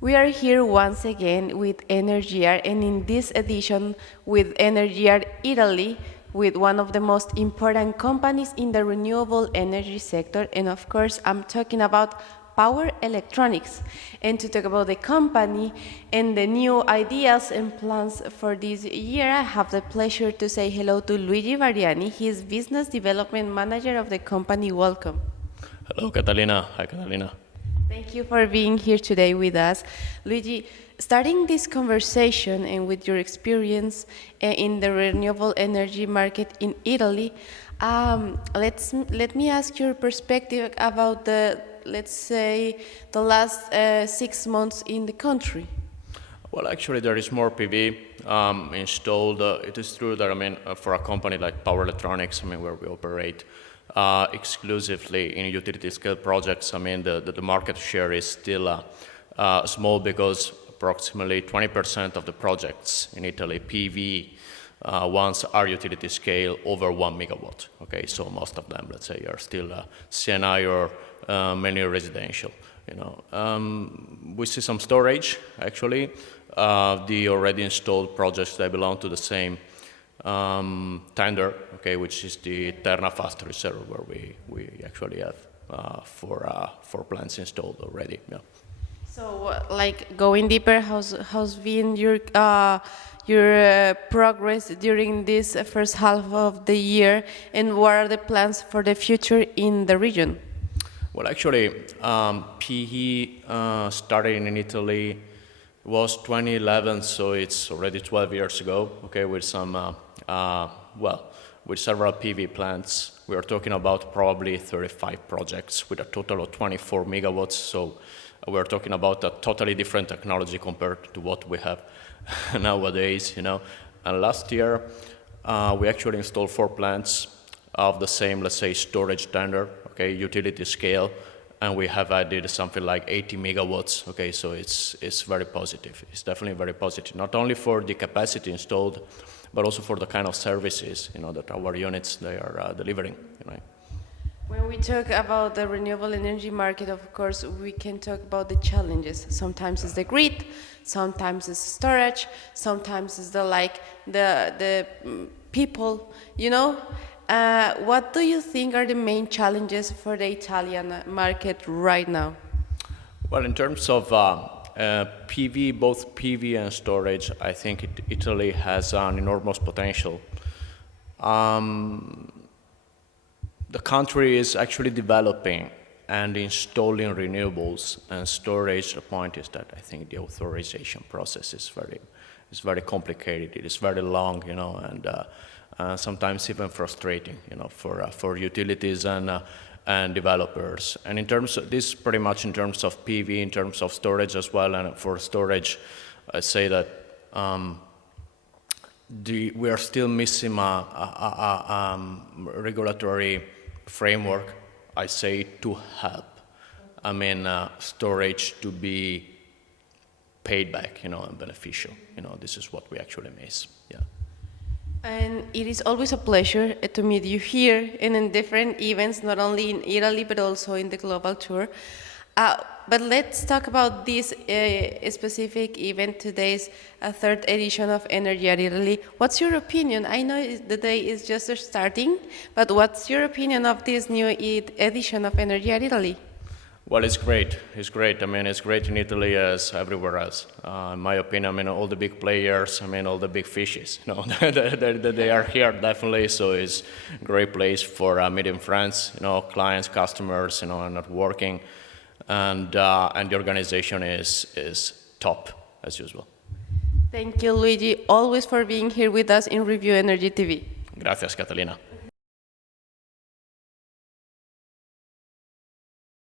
We are here once again with Energyear, and in this edition with Energyear Italy, with one of the most important companies in the renewable energy sector, and of course I'm talking about power electronics. And to talk about the company and the new ideas and plans for this year, I have the pleasure to say hello to Luigi Bariani. He is Business Development Manager of the company. Welcome. Hello, Catalina. Hi, Catalina. Thank you for being here today with us. Luigi, starting this conversation and with your experience in the renewable energy market in Italy, let me ask your perspective about let's say, the last 6 months in the country. Well, actually, there is more PV installed. It is true that, for a company like Power Electronics, where we operate exclusively in utility scale projects, the market share is still small because approximately 20% of the projects in Italy, PV ones, are utility scale over 1 megawatt. Okay, so most of them, let's say, are still CNI or mainly residential. We see some storage actually. The already installed projects, they belong to the same tender, okay, which is the Terna Fast Reserve, where we actually have four plants installed already. Yeah. So, like, going deeper, how's been your progress during this first half of the year, and what are the plans for the future in the region? Well, actually, PE started in Italy was 2011, so it's already 12 years ago. Okay, with some with several PV plants. We are talking about probably 35 projects with a total of 24 megawatts. So we're talking about a totally different technology compared to what we have nowadays. And last year we actually installed 4 plants of the same, let's say, storage standard, okay, utility scale, and we have added something like 80 megawatts. Okay, so it's very positive. It's definitely very positive, not only for the capacity installed, but also for the kind of services that our units they are delivering. When we talk about the renewable energy market, of course, we can talk about the challenges. Sometimes it's the grid, sometimes it's storage, sometimes it's the people. What do you think are the main challenges for the Italian market right now? Well, in terms of PV, both PV and storage, I think Italy has an enormous potential. The country is actually developing and installing renewables and storage. The point is that I think the authorization process is very complicated. It is very long, and sometimes even frustrating, for utilities and developers. And in terms of this, pretty much in terms of PV, in terms of storage as well. And for storage, I say that we are still missing a regulatory framework, I say, to help. Storage to be paid back, and beneficial. This is what we actually miss. Yeah. And it is always a pleasure to meet you here and in different events, not only in Italy, but also in the global tour. But let's talk about this specific event, today's third edition of Energyear Italy. What's your opinion? I know the day is just starting, but what's your opinion of this new edition of Energyear Italy? Well, it's great. It's great. It's great in Italy as everywhere else. In my opinion, all the big players, all the big fishes, they are here definitely. So it's a great place for meeting friends, clients, customers, and networking. And the organization is top, as usual. Thank you, Luigi, always for being here with us in Review Energy TV. Gracias, Catalina.